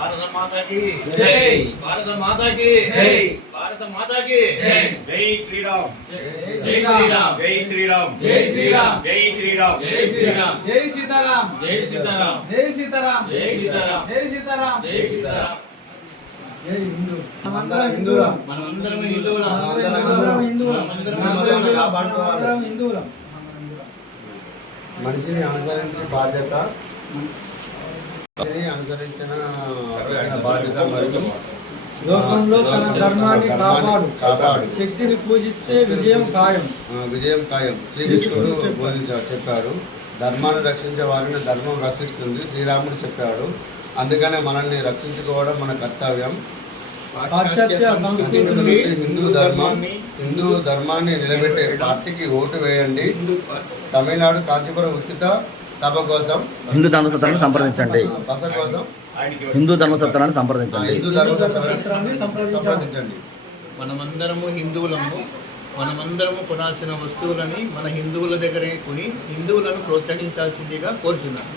భారత మాతాకి జై. భారత మాతాకి జై. భారత మాతాకి జై శ్రీరామ్ జై శ్రీరామ్. జై శ్రీరామ్ జై శ్రీరామ్. జై శ్రీరామ్ జై శ్రీరామ్. జై సీతారాం. జై సీతారాం. జై సీతారాం. జై సీతారాం. జై సీతారాం. జై సీతారాం. జై హిందూ. మనమందరం హిందువులం. మనమందరం హిందువులం. మనమందరం హిందువులం. మనమందరం హిందువులం. మనిషిని అనుసరించే బాధ్యత అనుసరించిన బాధ్యత మరియు లోకంలో తన ధర్మాన్ని కాపాడు శక్తిని పూజిస్తే విజయం ఖాయం. విజయం ఖాయం. శ్రీకృష్ణుడు చెప్పాడు, ధర్మాన్ని రక్షించే వారిని ధర్మం రక్షిస్తుంది. శ్రీరాముడు చెప్పాడు, అందుకనే మనల్ని రక్షించుకోవడం మన కర్తవ్యం. పాశ్చాత్య సంస్కృతి నుండి హిందూ ధర్మాన్ని నిలబెట్టే పార్టీకి ఓటు వేయండి. తమిళనాడు కాంచీపురం ఉచిత సభ కోసం హిందూ ధర్మసత్రాన్ని సంప్రదించండి. బస కోసం హిందూ ధర్మసత్రాన్ని సంప్రదించండి. హిందూ ధర్మసత్రాన్ని సంప్రదించండి. మనమందరము హిందువులము. మనమందరము కొనాల్సిన వస్తువులని మన హిందువుల దగ్గరే కొని హిందువులను ప్రోత్సహించాల్సిందిగా కోరుచున్నాను.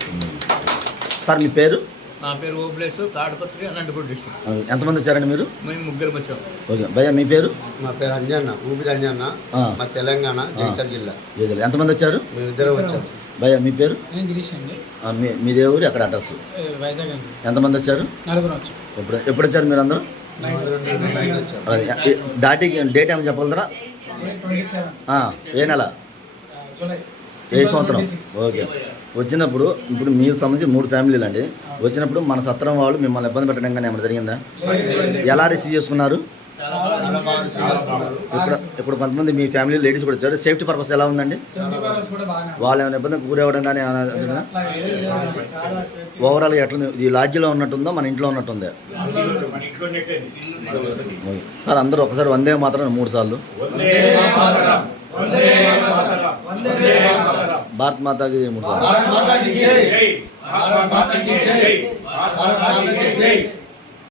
సార్ మీ పేరు? నా పేరు ఓబ్లేసు, తాడపత్రి, అనంతపురం డిస్ట్రిక్ట్. ఎంతమంది వచ్చారండి మీరు? మేము ముగ్గురు వచ్చాం. ఓకే భయ్యా మీ పేరు? మా పేరు అంజన్న, ఊపిరి అంజన్న. మా తెలంగాణ జగిత్యాల జిల్లా. ఎంతమంది వచ్చారు? మేము ఇద్దరు వచ్చాం. భయ్యా మీ పేరు? నేను గిరీష్ అండి. మీ దేవుడు ఎక్కడ అడ్రస్? వైజాగ్ అండి. ఎంతమంది వచ్చారు? నలుగురు వచ్చాం. ఎప్పుడు వచ్చారు మీరు అందరూ? దాటి డేట్ ఏమైనా చెప్పగలరా? 27 ఏ నెల? జూలై. ఏ సంవత్సరం? ఓకే. వచ్చినప్పుడు ఇప్పుడు మీరు సంబంధించి 3 ఫ్యామిలీలు అండి. వచ్చినప్పుడు మన సత్రం వాళ్ళు మిమ్మల్ని ఇబ్బంది పెట్టడం కానీ ఏమైనా జరిగిందా? ఎలా రిసీవ్ చేసుకున్నారు? ఇప్పుడు కొంతమంది మీ ఫ్యామిలీ లేడీస్ కూడా వచ్చారు. సేఫ్టీ పర్పస్ ఎలా ఉందండి? వాళ్ళు ఏమైనా ఇబ్బందికి గురవ్వడం కానీ ఏమైనా? ఓవరాల్గా ఎట్లా ఈ లాడ్జ్లో ఉన్నట్టుందో మన ఇంట్లో ఉన్నట్టుందా? సార్ అందరూ ఒకసారి వందే మాత్రం 3 సార్లు. భారత్ మాతాకి 3 సార్లు.